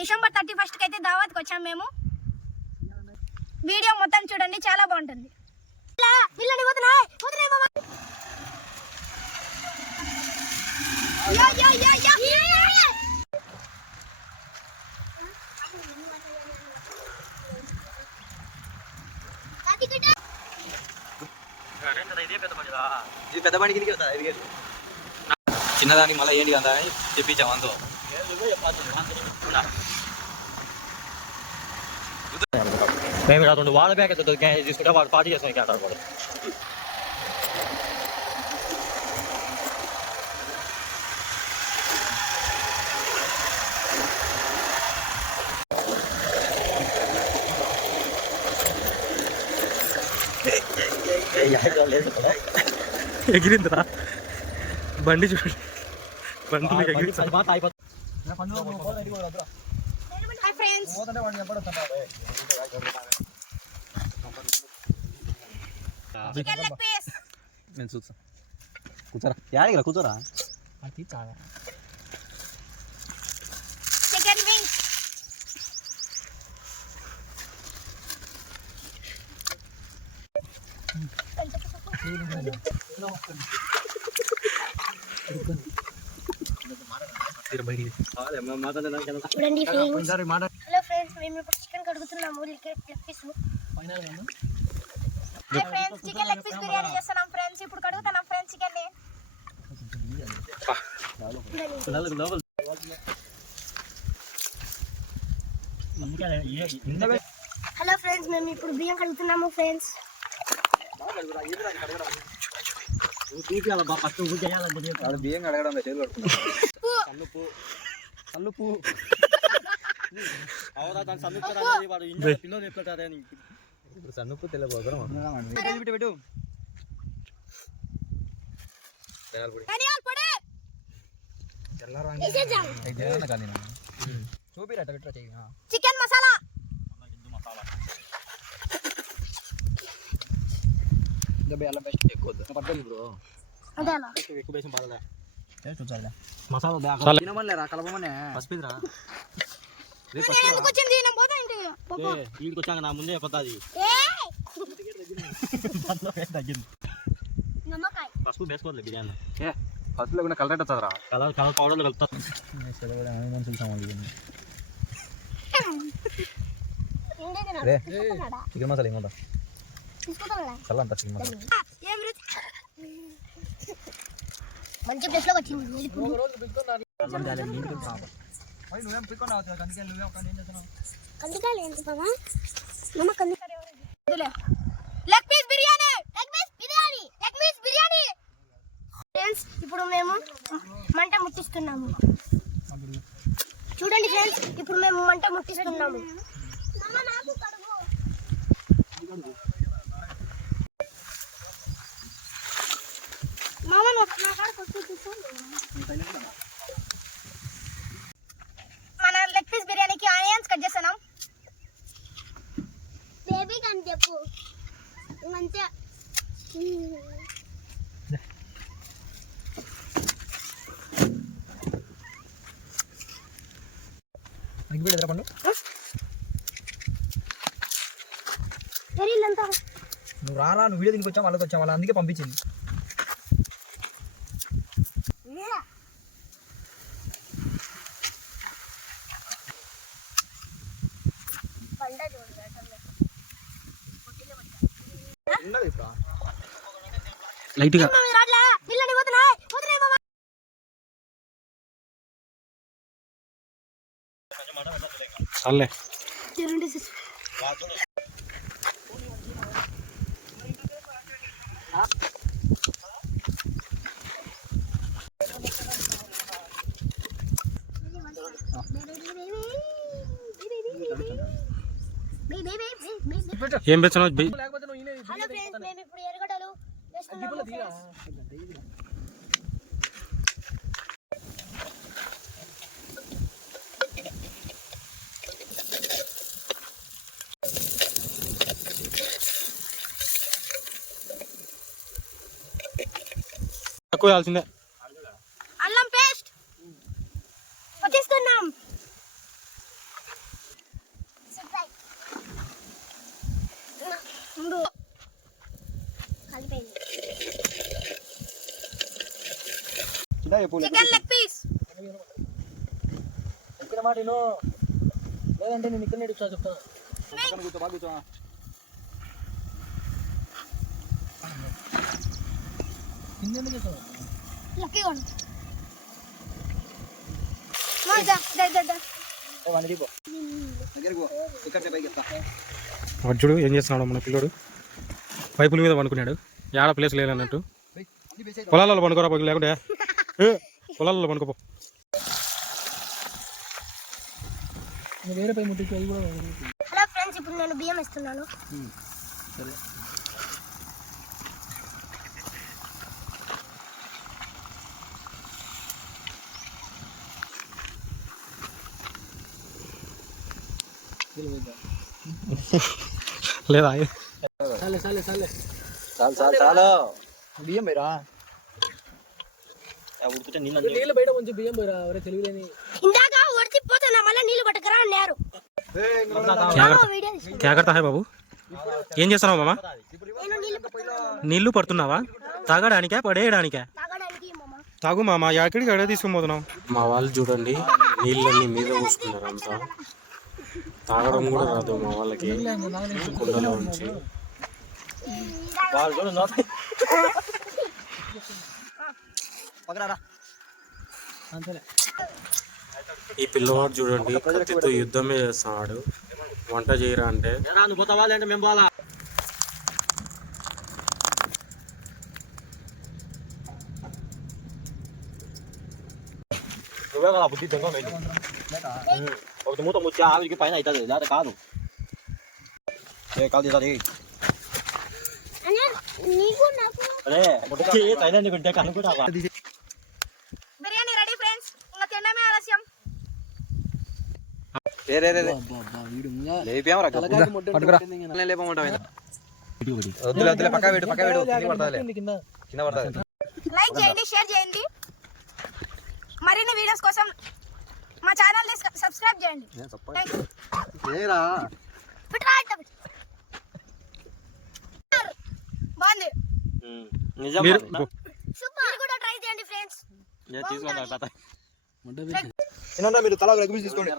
December 31st కి అయితే దావత్కి వచ్చాం మేము. వీడియో మొత్తం చూడండి, చాలా బాగుంటుంది. పెద్ద బండికి చిన్నదానికి మళ్ళీ ఏంటి కదా అని చెప్పించాం. అంతో మేము ఇక్కడ 2 వాటర్ ప్యాకెట్ తీసుకుంటే వాడు పార్టీ చేస్తాం. ఇక్కడ అంటారు ఎగిరిందిరా బండి చూడండి. బండి కూర్చోరా యాడికి కూర్చోరా. చికెన్ వింగ్స్ చూడండి. హలో ఫ్రెండ్స్, మేము ఇప్పుడు చికెన్ కడుగుతున్నాము. Leg piece. Hi friends, chicken leg piece biryani చేస్తున్నాం ఫ్రెండ్స్. ఇప్పుడు కడుగుతున్నాం ఫ్రెండ్స్ చికెన్ ని. హలో ఫ్రెండ్స్, మేము ఇప్పుడు బియ్యం కడుగుతున్నాము ఫ్రెండ్స్. బియ్యం కడగడం సన్నుప్పు తెల్లబోదు చికెన్ మసాలా మసాలా కలపమనే పసిపిదిరా. వచ్చాక నా ముందే పతాది పసుపు వేసుకోవట్లేదు బిర్యానీ. పసుపులో కూడా కలర్ అవుతుందిరా. కలర్ పౌడర్లు కలుపుతా. చికెన్ మసాలా ఏమంటా చల్ల అంట. చికెన్ మసాలా మంచి ప్లేస్ లో వచ్చింది. ఇప్పుడు మేము మంట ముట్టిస్తున్నాము. చూడండి ఫ్రెండ్స్, ఇప్పుడు మేము మంట ముట్టిస్తున్నాము. మన లెగ్ పీస్ బిర్యానీకి ఆనియన్స్ కట్ చేస్తున్నాం. బేబీ అని చెప్పు మంచిగా. నువ్వు రాలా, నువ్వు వీడియో దీనికి వచ్చావు, వాళ్ళకి వచ్చావు, వాళ్ళ అందుకే పంపించింది. లైట్గా చాలే. ఏం పెంచను తక్కువ వేయాల్సిందే. అల్లం పేస్ట్ వచ్చేస్తున్నాం. ముందు కలిపేయండి చికెన్ లెగ్ పీస్ ఇక్కడ మాట విను. లేదంటే నేను ఇక్కడ చెప్తాను. లక్కీ కొను మజా దా చూడు ఏం చేస్తున్నాడు మన పిల్లోడు. పైపుల మీద పడుకున్నాడు. ఏడ ప్లేస్ లేదన్నట్టు. పొలాలలో పడుకోరా పైకి లేకుంటే పొలాలలో పడుకోపో. వేరే పై ముట్టించి అది కూడా. హలో ఫ్రెండ్స్, ఇప్పుడు నేను బియ్యం ఇస్తున్నాను. సరే లేదా చాలు బియ్యం పోయిరా. నీళ్ళు బయట కొంచెం బియ్యం పోయిరా. ఎవరే తెలియలేని ఇందాక ఒడిచిపోతున్నా మళ్ళీ నీళ్ళు పట్టుకురా అన్నారు. క్యా కర్తా హై బాబు? ఏం చేస్తున్నావు మామ? నేను నీళ్ళు పట్టుకున్నాను. నీళ్లు పడుతున్నావా? తాగడానికా పడేయడానికా? తాగడానికి మామ. తాగు మామ. ఎక్కడికి ఎక్కడ తీసుకుని పోతున్నావు? మా వాళ్ళు చూడండి నీళ్ళన్నీ మీద పోసుకున్నారు అంతా. తాగడం కూడా రాదు మా వాళ్ళకి. కుండలో నుంచి ఈ పిల్లవాడు చూడండి కత్తితో యుద్ధమే చేస్తున్నాడు. వంట చేయరా అంటే మేము పోవాలా. నువ్వే కదా బుద్ధి దొంగ ఒకటి మూత ముచ్చి ఆవిరికి పైన అవుతుంది. లేదా కాదు కాదు చేయాలి. నీకు నాకు అదే తైలాండ్ ఉంటే కనుకుంటావా? Biryani ready friends. ఇంకా తినడమే ఆలస్యం. లైక్ చేయండి, షేర్ చేయండి. మరిన్ని వీడియోస్ కోసం మా ఛానల్ ని సబ్స్క్రైబ్ చేయండి. బాగుంది. నిజం మీరు సూపర్. కూడా ట్రై చేయండి ఫ్రెండ్స్. మీరు తలా తీసుకోండి.